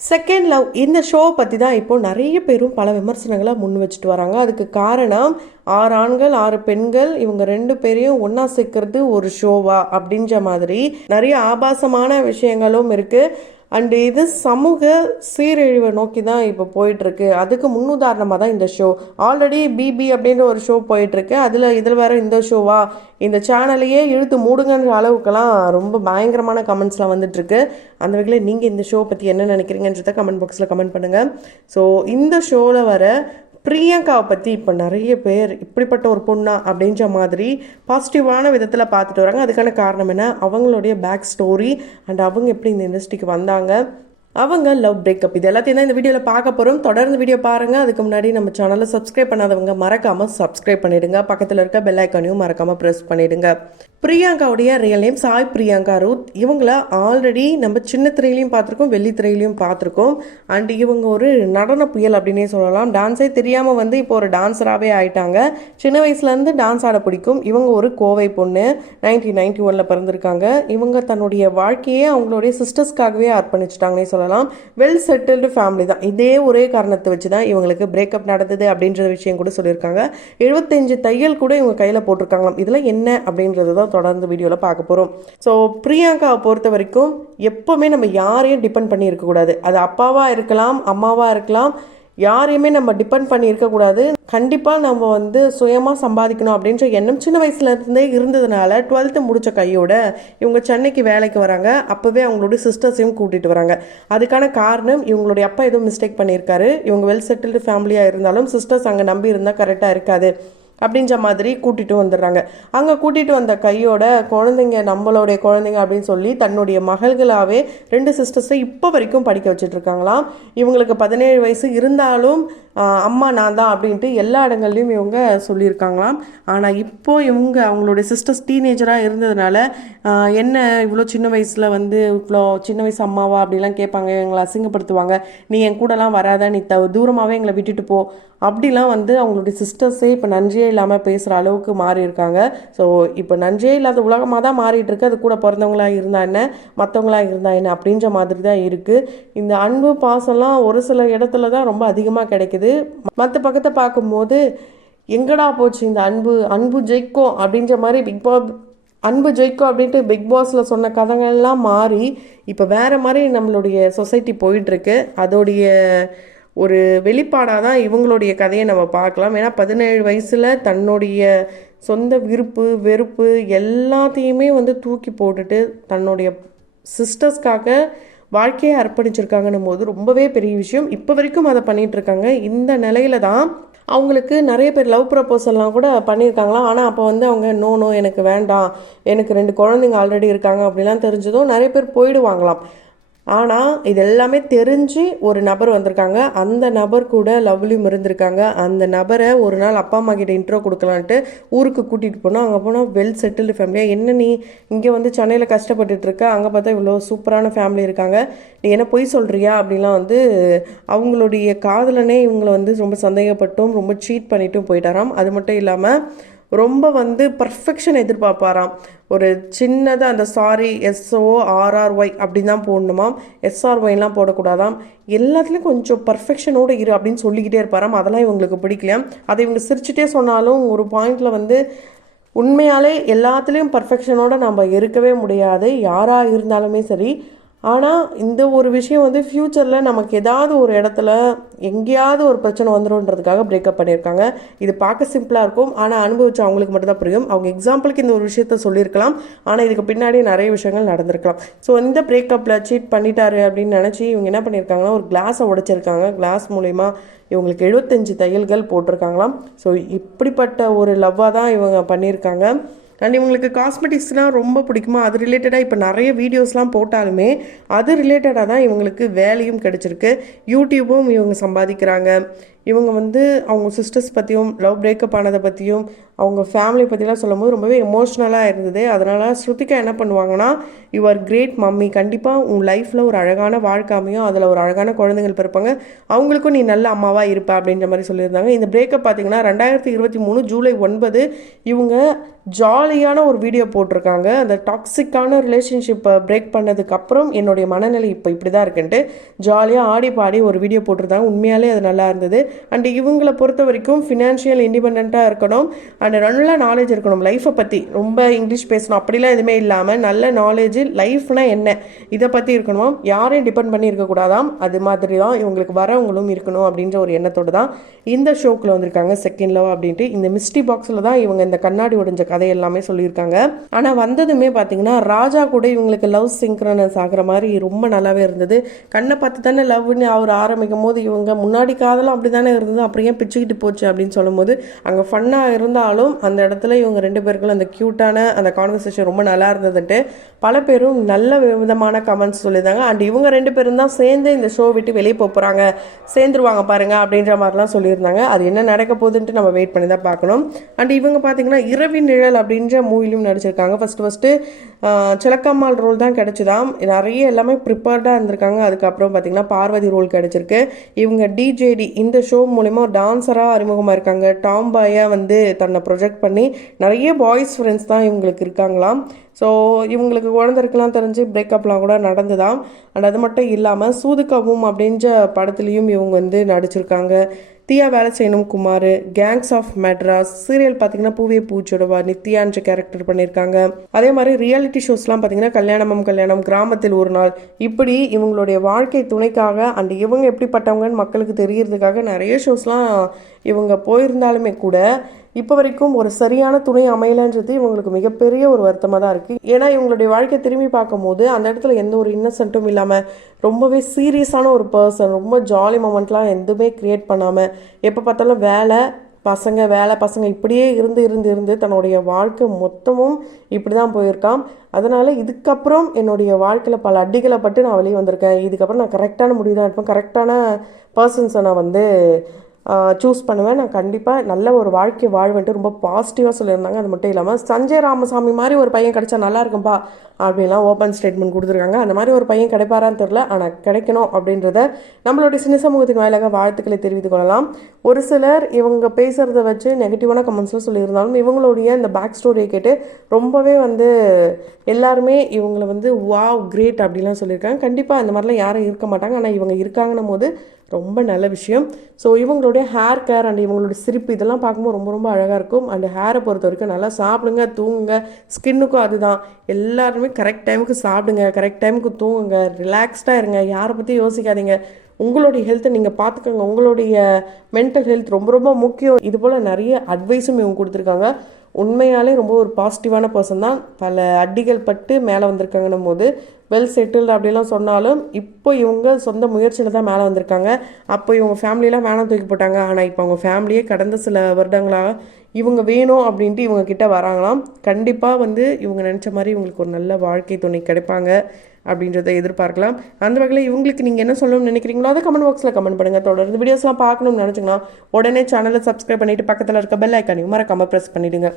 Second love இந்த show பற்றி தான் இப்போ நிறைய பேரும் பல விமர்சனங்களை முன் வச்சுட்டு வராங்க. அதுக்கு காரணம் 6 ஆண்கள் 6 பெண்கள் இவங்க 2 பேரையும் ஒன்றா சேர்க்கறது ஒரு ஷோவா அப்படின்ற மாதிரி நிறைய ஆபாசமான விஷயங்களும் இருக்குது. அண்டு இது சமூக சீரழிவை நோக்கி தான் இப்போ போயிட்டுருக்கு. அதுக்கு முன்னுதாரணமாக தான் இந்த ஷோ. ஆல்ரெடி பிபி அப்படின்ற ஒரு ஷோ போயிட்டுருக்கு. இதில் வேறு இந்த ஷோவா, இந்த சேனலையே இழுத்து மூடுங்கன்ற அளவுக்கெல்லாம் ரொம்ப பயங்கரமான கமெண்ட்ஸ்லாம் வந்துட்டுருக்கு. அந்த வகையில் நீங்கள் இந்த ஷோ பற்றி என்ன நினைக்கிறீங்கன்றத கமெண்ட் பாக்ஸில் கமெண்ட் பண்ணுங்கள். ஸோ இந்த ஷோவில் வர பிரியங்காவை பற்றி இப்போ நிறைய பேர் இப்படிப்பட்ட ஒரு பொண்ணா அப்படின்ற மாதிரி பாசிட்டிவான விதத்தில் பார்த்துட்டு வராங்க. அதுக்கான காரணம் என்ன, அவங்களுடைய பேக் ஸ்டோரி அண்ட் அவங்க எப்படி இந்த இண்டஸ்ட்ரிக்கு வந்தாங்க, அவங்க லவ் பிரேக்கப், இது எல்லாத்தையும் தான் இந்த வீடியோவில் பார்க்க போகிறோம். தொடர்ந்து வீடியோ பாருங்கள். அதுக்கு முன்னாடி நம்ம சேனலை சப்ஸ்கிரைப் பண்ணாதவங்க மறக்காமல் சப்ஸ்கிரைப் பண்ணிவிடுங்க. பக்கத்தில் இருக்க பெல் ஐக்கானையும் மறக்காமல் ப்ரெஸ் பண்ணிவிடுங்க. பிரியங்காவுடைய real name Sai Priyanka Ruth. இவங்கள ஆல்ரெடி நம்ம சின்ன திரையிலையும் பார்த்துருக்கோம், வெள்ளி திரையிலையும் பார்த்துருக்கோம். அண்ட் இவங்க ஒரு நடன புயல் அப்படின்னே சொல்லலாம். டான்ஸே தெரியாமல் வந்து இப்போ ஒரு டான்ஸராகவே ஆயிட்டாங்க. சின்ன வயசுலேருந்து டான்ஸ் ஆட பிடிக்கும். இவங்க ஒரு கோவை பொண்ணு, 1991 பிறந்திருக்காங்க. இவங்க தன்னுடைய வாழ்க்கையே அவங்களுடைய சிஸ்டர்ஸ்க்காகவே அர்ப்பணிச்சிட்டாங்கன்னே சொல்லலாம். வெல் செட்டில்டு ஃபேமிலி தான். இதே ஒரே காரணத்தை வச்சு தான் இவங்களுக்கு பிரேக்கப் நடந்தது அப்படின்ற விஷயம் கூட சொல்லியிருக்காங்க. 75 தையல் கூட இவங்க கையில் போட்டிருக்காங்களாம். இதில் என்ன அப்படின்றது தான் தொடர்ந்து வீடியோவில் பார்க்க போகிறோம். ஸோ பிரியங்காவை பொறுத்த வரைக்கும் எப்போவுமே நம்ம யாரையும் டிபெண்ட் பண்ணி இருக்கக்கூடாது. அது அப்பாவாக இருக்கலாம், அம்மாவாக இருக்கலாம், யாரையுமே நம்ம டிபெண்ட் பண்ணி இருக்கக்கூடாது. கண்டிப்பாக நம்ம வந்து சுயமாக சம்பாதிக்கணும் அப்படின்ற எண்ணம் சின்ன வயசுலேருந்தே இருந்ததுனால 12th முடித்த கையோட இவங்க சென்னைக்கு வேலைக்கு வராங்க. அப்போவே அவங்களுடைய சிஸ்டர்ஸையும் கூட்டிகிட்டு வராங்க. அதுக்கான காரணம் இவங்களுடைய அப்பா ஏதோ மிஸ்டேக் பண்ணியிருக்காரு. இவங்க வெல் செட்டில்டு ஃபேமிலியாக இருந்தாலும் சிஸ்டர்ஸ் அங்கே நம்பி இருந்தால் கரெக்டாக இருக்காது அப்படின்ற மாதிரி கூட்டிகிட்டு வந்துடுறாங்க. அங்கே கூட்டிகிட்டு வந்த கையோட குழந்தைங்க நம்மளுடைய குழந்தைங்க அப்படின்னு சொல்லி தன்னுடைய மகள்களாகவே 2 சிஸ்டர்ஸை இப்போ வரைக்கும் படிக்க வச்சுட்ருக்காங்களாம். இவங்களுக்கு 17 வயசு இருந்தாலும் அம்மா நான் தான் அப்படின்ட்டு எல்லா இடங்கள்லையும் இவங்க சொல்லியிருக்காங்களாம். ஆனால் இப்போது இவங்க அவங்களுடைய சிஸ்டர்ஸ் டீனேஜராக இருந்ததுனால என்ன இவ்வளோ சின்ன வயசில் வந்து இவ்வளோ சின்ன வயசு அம்மாவா அப்படிலாம் கேட்பாங்க, எங்களை அசிங்கப்படுத்துவாங்க, நீ என் கூடலாம் வராத, நீ தூரமாகவே எங்களை விட்டுட்டு போ அப்படிலாம் வந்து அவங்களுடைய சிஸ்டர்ஸே இப்போ நன்றியே இல்லாமல் பேசுகிற அளவுக்கு மாறி இருக்காங்க. ஸோ இப்போ நன்றியே இல்லாத உலகமாக தான் மாறிட்டு இருக்கு. அது கூட பிறந்தவங்களாக இருந்தால் என்ன, மற்றவங்களாக இருந்தால் என்ன அப்படின்ற மாதிரி தான் இருக்குது. இந்த அன்பு பாசம்லாம் ஒரு சில இடத்துல தான் ரொம்ப அதிகமாக கிடைக்குது. மற்ற பக்கத்தை பார்க்கும்போது எங்கடா போச்சு இந்த அன்பு ஜெயிக்கும் அப்படின்ற மாதிரி அன்பு ஜெயிக்கும் அப்படின்ட்டு பிக் பாஸில் சொன்ன கதைகள்லாம் மாறி இப்போ வேறு மாதிரி நம்மளுடைய சொசைட்டி போயிட்டுருக்கு. அதோடைய ஒரு வெளிப்பாடாக தான் இவங்களுடைய கதையை நம்ம பார்க்கலாம். ஏன்னா 17 வயசில் தன்னுடைய சொந்த விருப்பு வெறுப்பு எல்லாத்தையுமே வந்து தூக்கி போட்டுட்டு தன்னுடைய சிஸ்டர்ஸ்க்காக வாழ்க்கையை அர்ப்பணிச்சிருக்காங்கன்னும் போது ரொம்பவே பெரிய விஷயம். இப்போ வரைக்கும் அதை பண்ணிகிட்ருக்காங்க. இந்த நிலையில தான் அவங்களுக்கு நிறைய பேர் லவ் ப்ரப்போசல்லாம் கூட பண்ணியிருக்காங்களாம். ஆனால் அப்போ வந்து அவங்க நோ எனக்கு வேண்டாம், எனக்கு 2 குழந்தைங்க ஆல்ரெடி இருக்காங்க அப்படிலாம் தெரிஞ்சதும் நிறைய பேர் போயிடுவாங்களாம். ஆனால் இது எல்லாமே தெரிஞ்சு ஒரு நபர் வந்திருக்காங்க. அந்த நபர் கூட லவ்லியும் இருந்திருக்காங்க. அந்த நபரை ஒரு நாள் அப்பா அம்மா கிட்ட இன்ட்ரோ கொடுக்கலான்ட்டு ஊருக்கு கூட்டிகிட்டு போனோம். அங்கே போனால் வெல் செட்டில்டு ஃபேமிலியாக, என்ன நீ இங்கே வந்து சென்னையில் கஷ்டப்பட்டுட்டு இருக்க, அங்கே பார்த்தா இவ்வளோ சூப்பரான ஃபேமிலி இருக்காங்க, நீ என்ன பொய் சொல்கிறியா அப்படிலாம் வந்து அவங்களுடைய காதலனே இவங்களை வந்து ரொம்ப சந்தேகப்பட்டும் ரொம்ப சீட் பண்ணிட்டும் போயிட்டாராம். அது மட்டும் இல்லாமல் ரொம்ப வந்து பர்ஃபெக்ஷன் எதிர்பார்ப்பாராம். ஒரு சின்னதாக அந்த SORRY அப்படின்னு தான் போடணுமாம், SRYலாம் போடக்கூடாதாம். எல்லாத்துலேயும் கொஞ்சம் பர்ஃபெக்ஷனோடு இரு அப்படின்னு சொல்லிக்கிட்டே இருப்பாராம். அதெல்லாம் இவங்களுக்கு பிடிக்கலையாம். அதை இவங்க சிரிச்சுட்டே சொன்னாலும் ஒரு பாயிண்டில் வந்து உண்மையாலே எல்லாத்துலேயும் பர்ஃபெக்ஷனோடு நம்ம இருக்கவே முடியாது, யாராக இருந்தாலுமே சரி. ஆனால் இந்த ஒரு விஷயம் வந்து ஃப்யூச்சரில் நமக்கு ஏதாவது ஒரு இடத்துல எங்கேயாவது ஒரு பிரச்சனை வந்துடும்ன்றதுக்காக பிரேக்கப் பண்ணியிருக்காங்க. இது பார்க்க சிம்பிளாக இருக்கும், ஆனால் அனுபவிச்சு அவங்களுக்கு மட்டும்தான் புரியும். அவங்க எக்ஸாம்பிளுக்கு இந்த ஒரு விஷயத்த சொல்லியிருக்கலாம், ஆனால் இதுக்கு பின்னாடி நிறைய விஷயங்கள் நடந்திருக்கலாம். ஸோ இந்த பிரேக்கப்பில் சீட் பண்ணிட்டாரு அப்படின்னு நினச்சி இவங்க என்ன பண்ணியிருக்காங்கன்னா ஒரு கிளாஸை உடைச்சிருக்காங்க. கிளாஸ் மூலயமா இவங்களுக்கு 75 தையல்கள் போட்டிருக்காங்களாம். ஸோ இப்படிப்பட்ட ஒரு லவ்வாக தான் இவங்க பண்ணியிருக்காங்க. அண்ட் இவங்களுக்கு காஸ்மெட்டிக்ஸ்லாம் ரொம்ப பிடிக்குமா, அது ரிலேட்டடாக இப்போ நிறைய வீடியோஸ்லாம் போட்டாலுமே அது ரிலேட்டடாக தான் இவங்களுக்கு வேலையும் கிடச்சிருக்கு. யூடியூப்பும் இவங்க சம்பாதிக்கிறாங்க. இவங்க வந்து அவங்க சிஸ்டர்ஸ் பற்றியும் லவ் பிரேக்கப் ஆனதை பற்றியும் அவங்க ஃபேமிலி பற்றிலாம் சொல்லும்போது ரொம்பவே எமோஷ்னலாக இருந்தது. அதனால் ஸ்ருதிகா என்ன பண்ணுவாங்கன்னா, யூ ஆர் கிரேட் மம்மி, கண்டிப்பாக உன் லைஃப்பில் ஒரு அழகான வாழ்க்கை அமையும், அதில் ஒரு அழகான குழந்தைகள் பிறப்பாங்க, அவங்களுக்கும் நீ நல்ல அம்மாவாக இருப்ப அப்படின்ற மாதிரி சொல்லியிருந்தாங்க. இந்த பிரேக்கப் பார்த்தீங்கன்னா 2023 ஜூலை 9 இவங்க ஜாலியான ஒரு வீடியோ போட்டிருக்காங்க. அந்த டாக்ஸிக்கான ரிலேஷன்ஷிப்பை பிரேக் பண்ணதுக்கப்புறம் என்னுடைய மனநிலை இப்போ இப்படி தான் இருக்குன்ட்டு ஜாலியாக ஆடி பாடி ஒரு வீடியோ போட்டிருந்தாங்க. உண்மையாலே அது நல்லா இருந்தது. அண்ட் இவங்களை பொறுத்த வரைக்கும் ஃபினான்ஷியல் இண்டிபெண்ட்டாக இருக்கணும் அண்ட் நல்ல நாலேஜ் இருக்கணும் லைஃப்பை பற்றி. ரொம்ப இங்கிலீஷ் பேசணும் அப்படிலாம் எதுவுமே இல்லாமல் நல்ல நாலேஜ், லைஃப்னா என்ன இதை பற்றி இருக்கணும், யாரையும் டிபெண்ட் பண்ணி இருக்கக்கூடாதாம். அது மாதிரி தான் இவங்களுக்கு வரவங்களும் இருக்கணும் அப்படின்ற ஒரு எண்ணத்தோடு தான் இந்த ஷோக்கில் வந்திருக்காங்க செகண்ட் லவ் அப்படின்ட்டு. இந்த மிஸ்ட்ரி பாக்ஸில் தான் இவங்க இந்த கண்ணாடி உடைஞ்ச கதை எல்லாமே சொல்லியிருக்காங்க. ஆனால் வந்ததுமே பார்த்தீங்கன்னா ராஜா கூட இவங்களுக்கு லவ் சிங்க்ரனஸ் ஆகிற மாதிரி ரொம்ப நல்லாவே இருந்தது. கண்ணை பார்த்து தானே லவ்னு அவர் ஆரம்பிக்கும் போது இவங்க முன்னாடி காதலும் அப்படி தானே இருந்தது, அப்புறம் ஏன் பிச்சுக்கிட்டு போச்சு அப்படின்னு சொல்லும்போது அங்கே ஃபன்னாக இருந்தாலும் அந்த இடத்துல இவங்க ரெண்டு பேருக்குள்ள அந்த க்யூட்டான அந்த கான்வர்சேஷன் ரொம்ப நல்லா இருந்ததுன்ட்டு பல பேரும் நல்ல விதமான கமெண்ட்ஸ் சொல்லியிருந்தாங்க. அண்ட் இவங்க ரெண்டு பேரும் தான் சேர்ந்து இந்த ஷோ விட்டு வெளியே போகிறாங்க, சேர்ந்துருவாங்க பாருங்க அப்படின்ற மாதிரிலாம் சொல்லியிருந்தாங்க. அது என்ன நடக்க போகுதுன்ட்டு நம்ம வெயிட் பண்ணி தான் பார்க்கணும். அண்ட் இவங்க பார்த்தீங்கன்னா இரவின் நிழல் அப்படின்ற மூவிலும் நடிச்சிருக்காங்க. ஃபஸ்ட்டு சிலக்கம்மாள் ரோல் தான் கிடைச்சிதாம். நிறைய எல்லாமே ப்ரிப்பேர்டாக இருந்திருக்காங்க. அதுக்கப்புறம் பார்த்தீங்கன்னா பார்வதி ரோல் கிடைச்சிருக்கு. இவங்க டிஜேடி இந்த ஷோ மூலிமா டான்ஸராக அறிமுகமாக இருக்காங்க. டாம் பாயாக வந்து தன்னை ப்ரொஜெக்ட் பண்ணி நிறைய பாய்ஸ் ஃப்ரெண்ட்ஸ் தான் இவங்களுக்கு இருக்காங்களாம். ஸோ இவங்களுக்கு குழந்தை இருக்கலாம் தெரிஞ்சு பிரேக்கப்லாம் கூட நடந்துதான். அண்ட் அது மட்டும் இல்லாமல் சூதுகவும் அப்படின்ற படத்துலேயும் இவங்க வந்து நடிச்சிருக்காங்க. தியா வேலை செய்யணும் Kumar, gangs of Madras serial பார்த்தீங்கன்னா பூவே பூச்சோடவா நித்யான்ற கேரக்டர் பண்ணியிருக்காங்க. அதே மாதிரி ரியாலிட்டி ஷோஸ்லாம் பார்த்தீங்கன்னா கல்யாணம், கிராமத்தில் ஒரு நாள், இப்படி இவங்களுடைய வாழ்க்கை துணைக்காக அண்ட் இவங்க எப்படிப்பட்டவங்கன்னு மக்களுக்கு தெரியறதுக்காக நிறைய ஷோஸ்லாம் இவங்க போயிருந்தாலுமே கூட இப்போ வரைக்கும் ஒரு சரியான துணை அமையலைன்றது இவங்களுக்கு மிகப்பெரிய ஒரு வருத்தமாக தான் இருக்குது. ஏன்னா இவங்களுடைய வாழ்க்கையை திரும்பி பார்க்கும்போது அந்த இடத்துல எந்த ஒரு இன்னசென்ட்டும் இல்லாமல் ரொம்பவே சீரியஸான ஒரு பர்சன், ரொம்ப ஜாலி மொமெண்ட்லாம் எதுவுமே க்ரியேட் பண்ணாமல் எப்போ பார்த்தாலும் வேலை பசங்க இப்படியே இருந்து தன்னுடைய வாழ்க்கை மொத்தமும் இப்படி தான் போயிருக்கான். அதனால் இதுக்கப்புறம் என்னுடைய வாழ்க்கையில் பல அடிகளை பட்டு நான் வெளியே வந்திருக்கேன். இதுக்கப்புறம் நான் கரெக்டான முடிவு தான் எடுப்பேன், கரெக்டான பர்சன்ஸை நான் வந்து சூஸ் பண்ணுவேன், நான் கண்டிப்பாக நல்ல ஒரு வாழ்க்கை வாழ்வேன்ட்டு ரொம்ப பாசிட்டிவாக சொல்லியிருந்தாங்க. அது மட்டும் இல்லாமல் சஞ்சய் ராமசாமி மாதிரி ஒரு பையன் கிடைச்சா நல்லா இருக்கும்பா அப்படின்லாம் ஓப்பன் ஸ்டேட்மெண்ட் கொடுத்துருக்காங்க. அந்த மாதிரி ஒரு பையன் கிடைப்பாரான்னு தெரில, ஆனால் கிடைக்கணும் அப்படின்றத நம்மளுடைய சின்ன சமூகத்தின் வாயிலாக வாழ்த்துக்களை தெரிவித்துக் கொள்ளலாம். ஒரு சிலர் இவங்க பேசுகிறத வச்சு நெகட்டிவான கமெண்ட்ஸ்லாம் சொல்லியிருந்தாலும் இவங்களுடைய இந்த பேக் ஸ்டோரியை கேட்டு ரொம்பவே வந்து எல்லாருமே இவங்களை வந்து வாவ் கிரேட் அப்படிலாம் சொல்லியிருக்காங்க. கண்டிப்பாக அந்த மாதிரிலாம் யாரும் இருக்க மாட்டாங்க, ஆனால் இவங்க இருக்காங்கன்னும் போது ரொம்ப நல்ல விஷயம். ஸோ இவங்களுடைய ஹேர் கேர் அண்ட் இவங்களுடைய சிரிப்பு இதெல்லாம் பார்க்கும்போது ரொம்ப ரொம்ப அழகாக இருக்கும். அண்ட் ஹேரை பொறுத்த வரைக்கும் நல்லா சாப்பிடுங்க, தூங்குங்க. ஸ்கின்னுக்கும் அதுதான், எல்லாருமே கரெக்ட் டைமுக்கு சாப்பிடுங்க, கரெக்ட் டைமுக்கு தூங்குங்க, ரிலாக்ஸ்டாக இருங்க, யாரை பற்றி யோசிக்காதீங்க. உங்களுடைய ஹெல்த்தை நீங்கள் பார்த்துக்கோங்க, உங்களுடைய மென்டல் ஹெல்த் ரொம்ப ரொம்ப முக்கியம். இது போல் நிறைய அட்வைஸும் இவங்க கொடுத்துருக்காங்க. உண்மையாலே ரொம்ப ஒரு பாசிட்டிவான பர்சன் தான். பல அடிகள் பட்டு மேலே வந்திருக்காங்கன்னும் போது வெல் செட்டில்டு அப்படிலாம் சொன்னாலும் இப்போ இவங்க சொந்த முயற்சியில் தான் மேலே வந்திருக்காங்க. அப்போ இவங்க ஃபேமிலியெலாம் வேணாம் தூக்கி போட்டாங்க. ஆனால் இப்போ அவங்க ஃபேமிலியே கடந்த சில வருடங்களாக இவங்க வேணும் அப்படின்ட்டு இவங்க கிட்ட வராங்களாம். கண்டிப்பாக வந்து இவங்க நினச்ச மாதிரி இவங்களுக்கு ஒரு நல்ல வாழ்க்கை துணை கிடைப்பாங்க அப்படின்றத எதிர்பார்க்கலாம். அந்த வகையில் இவங்களுக்கு நீங்கள் என்ன சொல்லணும்னு நினைக்கிறீங்களோ அதை கமெண்ட் பாக்ஸில் கமெண்ட் பண்ணுங்கள். தொடர்ந்து வீடியோஸ்லாம் பார்க்கணும்னு நினச்சிங்கன்னா உடனே சேனலை சப்ஸ்கிரைப் பண்ணிவிட்டு பக்கத்தில் இருக்க பெல் ஐக்கானையும் மறக்காமல் ப்ரெஸ் பண்ணிவிடுங்க.